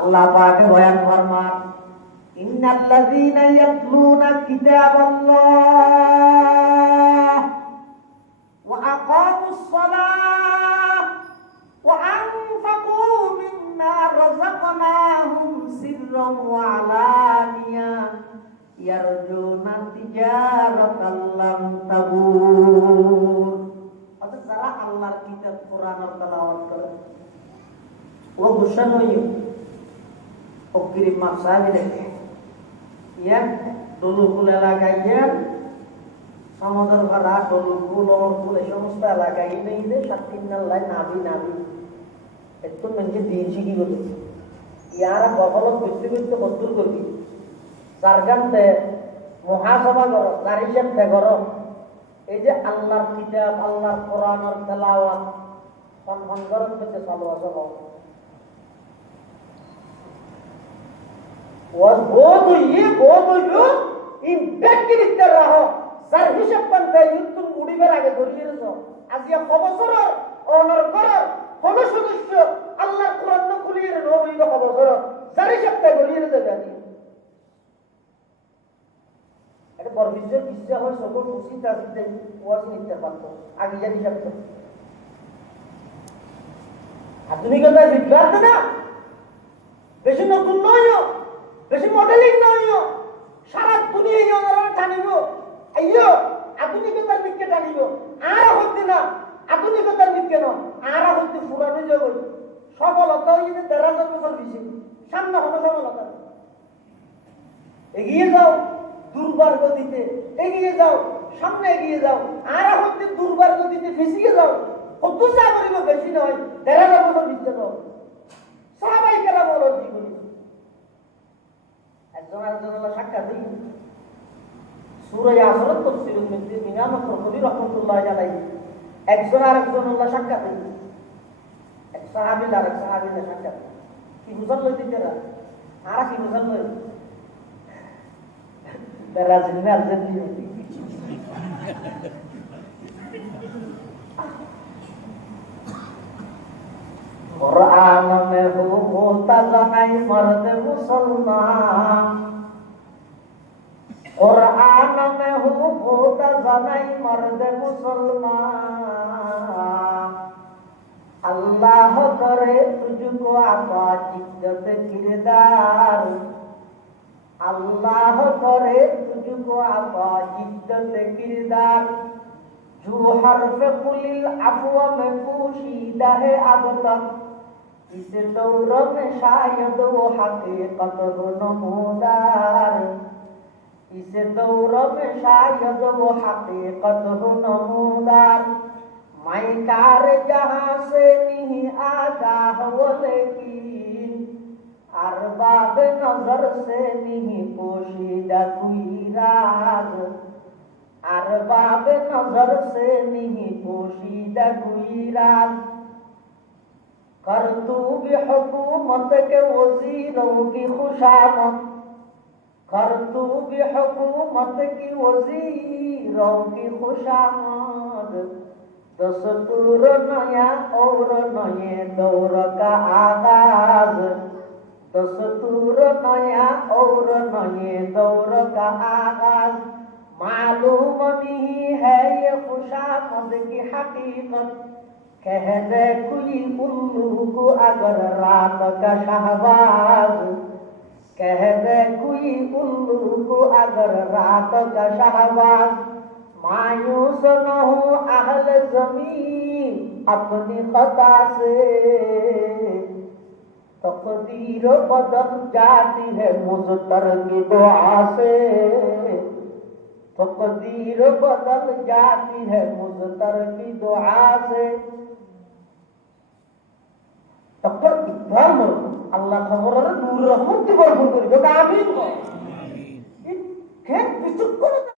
আল্লাহ পাক বয়ান ফরমান ইন্নাল্লাযীনা ইয়াতলুনা কিতাবাল্লাহ ওয়া আকামুস সালাহ ওয়া আনফাকু মিম্মা রাযাকনাহুম সিররান ওয়া আলানিয়া ইয়ারজুনা তিজারাতাল লাম তাবুর। অর্থাৎ যারা আল্লাহর কিতাব কোরআনের তেলাওয়াত করে ও ঘোষণা kirim maksa gitu ya dulu kula lagayan samudra bhara dulu kula সমস্ত এলাকায় ini সাতটিনাল্লাহ নাবি একটু মানে দিন শিখি বলে ইয়ারা বহলত বিস্তৃত মজদুর করবি জারগানতে মুহাসাবা করো জারিয়াতে করো এই যে আল্লাহর কিতাব আল্লাহর কোরআনের তেলাওয়াত ফন করতে থেকে চালু আছে बहुत इम्पैक्ट कर रहा हो सर हिसाब बनता है तुम उड़ी बेर आगे धरिए रहो आज ये खबर অনার করার কোন সদস্য আল্লাহ কোরআন না খুলিয়ে নবী তো খবর সর হিসাব তে ধরিয়ে দেবে আজ এটা পরবিজের বিশ্বাস হয় সকল খুশি তাতে ওয়াজ নিতে পারতো আগে জানি হিসাব তো আধুনিকতা বিজ্ঞান না বেশি নতুন নয় বেশি মডেলিং নয় সারা দুনিয়ায় ওরা টানিব আইয়ো আধুনিকতার দিকে টানিব আর হচ্ছে না আধুনিকতার দিকে না আর হচ্ছে পুরানো জগৎ সফলতা হইতে ১৩০০ বছর বেশি সামনে হলো সফলতা এগিয়ে যাও দুর্বার গতিতে এগিয়ে যাও সামনে এগিয়ে যাও আর হচ্ছে দুর্বার গতিতে ফিসিয়ে যাও কত চা করিব বেশি নয় ১৩০০ বছর বেশি যাও সবাই কেন বলো জীবন একজন আরেকজনের সাক্ষাৎ দিই সূরা ইয়াসিন তাফসীরুল মুফতি ইমাম আল-কুরতুবী রাহমাতুল্লাহি আলাইহি একজন আরেকজনের সাক্ষাৎ দিই এক সাহাবী আর এক সাহাবীর সাক্ষাৎ কি বুঝাল লইতে যারা আর কি বুঝাল লই দারাজিন না আরজেন্টি कुरान में होता जनाई मर्द मुसलमान कुरान में होता जनाई मर्द मुसलमान अल्लाह करे तुझको आपा इज्जत किरदार अल्लाह करे तुझको आपा इज्जत किरदार जो हर्फ कुलिल अफवा में पोशीदा है अब तक इस दौर में शायद वो हकीकत हो नमूदार इस दौर में शायद वो हकीकत हो नमूदार मैं कार जहां से नहीं आगाह वो लेकिन अरबाब नजर से नहीं पोशीदा कोई राज अरबाब नजर से नहीं पोशीदा कोई राज कर तू भी हुकूमत के वजीरों की खुशामद कर तू भी हुकूमत की वजीरों की खुशामद दस्तूर नया और नए दौर का आगाज दस्तूर नया और नए दौर का आगाज मालूम नहीं है ये खुशामद की हकीकत कह दे कोई उल्लू को अगर रात का शहबाज कह दे कोई उल्लू को अगर रात का शहबाज मायूस न हो अहल जमीन अपनी खता से तकदीर बदल जाती है मुज़तर की दुआ से तकदीर बदल जाती है मुज़तर की दुआ से तपर इकबाल मर अल्लाह खबर नूर रहमत की बरकत करी जो आमीन को एक बिचुक को